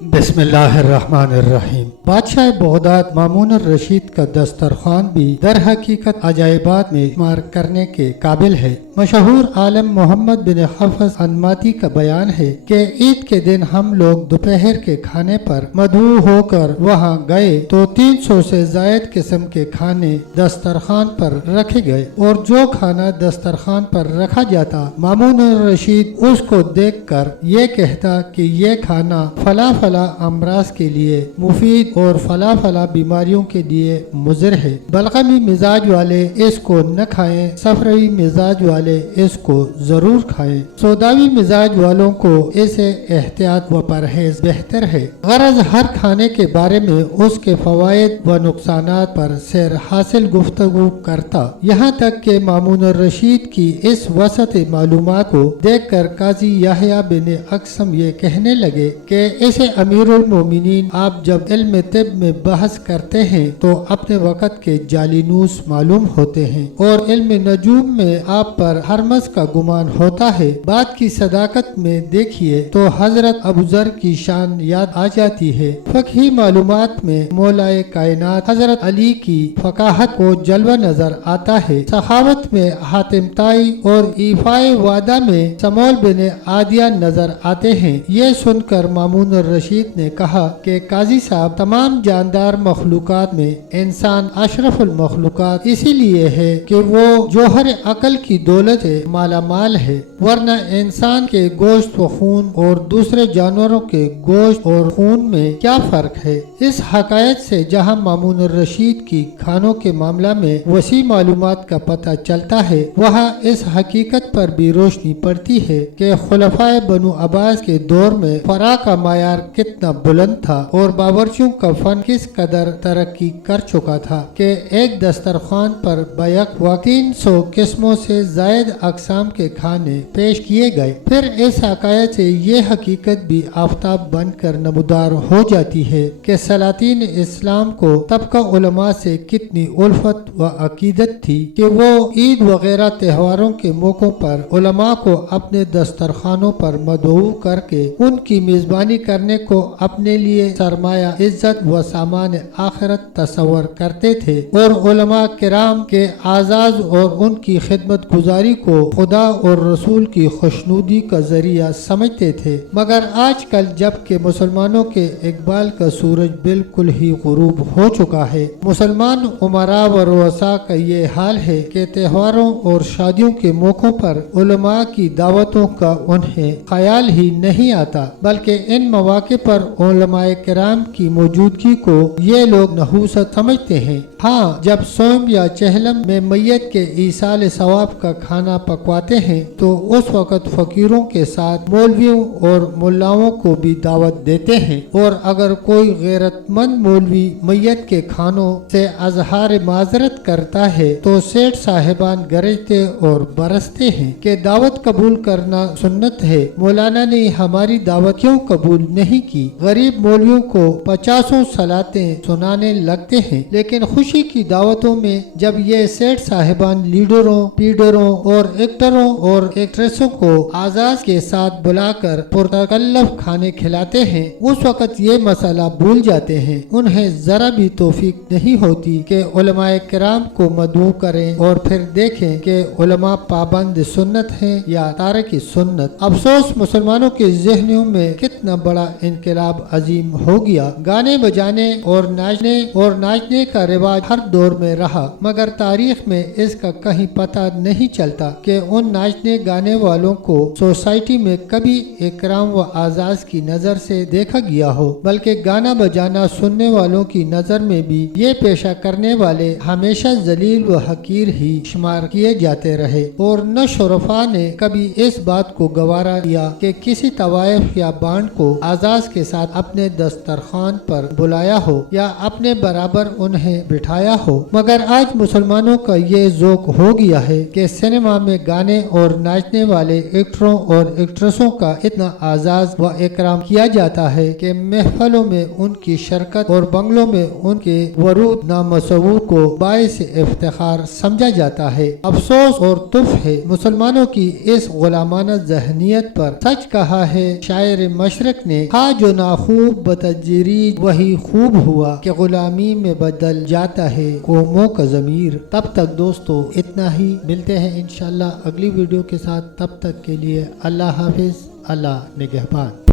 बिस्मिल्लाह अर्रहमान अर्रहीम। बादशाह बगदाद मामून रशीद का दस्तरखान भी दर हकीकत अजायबात में शुमार करने के काबिल है। मशहूर आलम मोहम्मद बिन हफस अनमाती का बयान है कि ईद के दिन हम लोग दोपहर के खाने पर मदऊ होकर वहाँ गए तो 300 से जायद किस्म के खाने दस्तरखान पर रखे गए और जो खाना दस्तरखान पर रखा जाता मामून रशीद उसको देखकर ये कहता कि ये खाना फला फला अमराज के लिए मुफीद और फला फला बीमारियों के लिए मुज़र है। बलगमी मिजाज वाले इसको न खाएं, सफरवी मिजाज वाले इसको जरूर खाएं। सौदावी मिजाज वालों को इसे एहतियात व परहेज बेहतर है। गरज हर खाने के बारे में उसके फवायद व नुकसानात पर सैर हासिल गुफ्तगू करता, यहाँ तक के मामून रशीद की इस वसत मालूमात को देख कर काजी याहया बिन अक्सम ये कहने लगे कि इसे अमीरुल मोमिनीन आप जब इल्म तिब में बहस करते हैं तो अपने वक़्त के जालिनूस मालूम होते हैं और इल्म नजूम में आप पर हरमस का गुमान होता है। बात की सदाकत में देखिए तो हजरत अबू ज़र की शान याद आ जाती है। फ़क़ही मालूमात में मौलाए कायनात हजरत अली की फ़काहत को जलवा नजर आता है। सखावत में हातिम ताई और ईफाए वादा में समौल बिन आदिया नजर आते हैं। ये सुनकर मामून रशीद ने कहा कि काजी साहब, तमाम जानदार मखलूकात में इंसान अशरफुल मखलूकात इसीलिए है कि वो जोहर अकल की दौलत से माला माल है, वरना इंसान के गोश्त व खून और दूसरे जानवरों के गोश्त और खून में क्या फर्क है। इस हकायत से जहाँ मामून रशीद की खानों के मामला में वसी मालूमात का पता चलता है, वहाँ इस हकीकत पर भी रोशनी पड़ती है कि खुलफाए बनु अब्बास के दौर में फरा का मायार कितना बुलंद था और बावर्चियों का फन किस कदर तरक्की कर चुका था कि एक दस्तरखान पर बैक 300 किस्मों से जायद अकसाम के खाने पेश किए गए। फिर इस हकायत से ये हकीकत भी आफ्ताब बनकर नमूदार हो जाती है कि सलातीन इस्लाम को तबका उलमा से कितनी उल्फत व अकीदत थी कि वो ईद वगैरह त्योहारों के मौकों पर उलमा को अपने दस्तरखानों पर मदऊ करके उनकी मेजबानी करने को अपने लिए सरमाया इज्जत व सामान आखिरत तस्वर करते थे और उलमा किराम के आजाज और उनकी खिदमत गुजारी को खुदा और रसूल की खुशनुदी का जरिया समझते थे। मगर आजकल जबकि मुसलमानों के इकबाल का सूरज बिल्कुल ही गुरूब हो चुका है, मुसलमान उमरा व रुअसा का ये हाल है कि त्योहारों और शादियों के मौकों पर उलमा की दावतों का उन्हें ख्याल ही नहीं आता, बल्कि इन मौके पर उलमाए किराम की मौजूदगी को ये लोग नहूसत समझते हैं। हाँ, जब सोम या चहलम में मैयत के ईसाल सवाब का खाना पकवाते हैं तो उस वक़्त फकीरों के साथ मौलवियों और मुल्लाओं को भी दावत देते हैं और अगर कोई गैरतमंद मौलवी मैयत के खानों से अजहार माजरत करता है तो सेठ साहिबान गरजते और बरसते हैं कि दावत कबूल करना सुन्नत है, मौलाना ने हमारी दावत क्यों कबूल नहीं की। गरीब मौलवियों को 50 सलातें सुनाने लगते हैं, लेकिन खुशी की दावतों में जब ये सेठ साहिबान लीडरों, पीडरों और एक्टरों और एक्ट्रेसों को आजाद के साथ बुलाकर पुरतकल्लफ खाने खिलाते हैं, उस वक़्त ये मसला भूल जाते हैं। उन्हें जरा भी तौफीक नहीं होती कि उलमाए किराम को मदऊ करें और फिर देखें कि उलमा पाबंद सुन्नत हैं या तारकी सुन्नत। अफसोस, मुसलमानों के ज़हनों में कितना बड़ा इनकलाब अजीम हो गया। गाने बजाने और नाचने का रिवाज हर दौर में रहा, मगर तारीख में इसका कहीं पता नहीं चलता कि उन नाचने गाने वालों को सोसाइटी में कभी इकराम व आजाज की नजर से देखा गया हो, बल्कि गाना बजाना सुनने वालों की नजर में भी ये पेशा करने वाले हमेशा जलील व हकीर ही शुमार किए जाते रहे और न शुरफा ने कभी इस बात को गवारा किया कि किसी तवायफ या बांड को आजाज के साथ अपने दस्तरखान पर बुलाया हो या अपने बराबर उन्हें बिठाया हो। मगर आज मुसलमानों का ये ज़ौक़ हो गया है कि सिनेमा سینما میں گانے اور ناچنے والے ایکٹروں اور ایکٹریسوں کا اتنا اعزاز و اکرام کیا جاتا ہے کہ محفلوں میں ان کی شرکت اور بنگلوں میں ان کے ورود نامصور کو باعث افتخار سمجھا جاتا ہے۔ افسوس اور دف ہے مسلمانوں کی اس غلامانہ ذہنیت پر۔ سچ کہا ہے شاعر مشرق نے، ہاں جو ناخوب بتدریج وہی خوب ہوا کہ غلامی میں بدل جاتا ہے قوموں کا ضمیر۔ تب تک دوستو اتنا ہی، ملتے ہیں انشاءاللہ اگلی ویڈیو کے ساتھ، تب تک کے لیے اللہ حافظ، اللہ نگہبان۔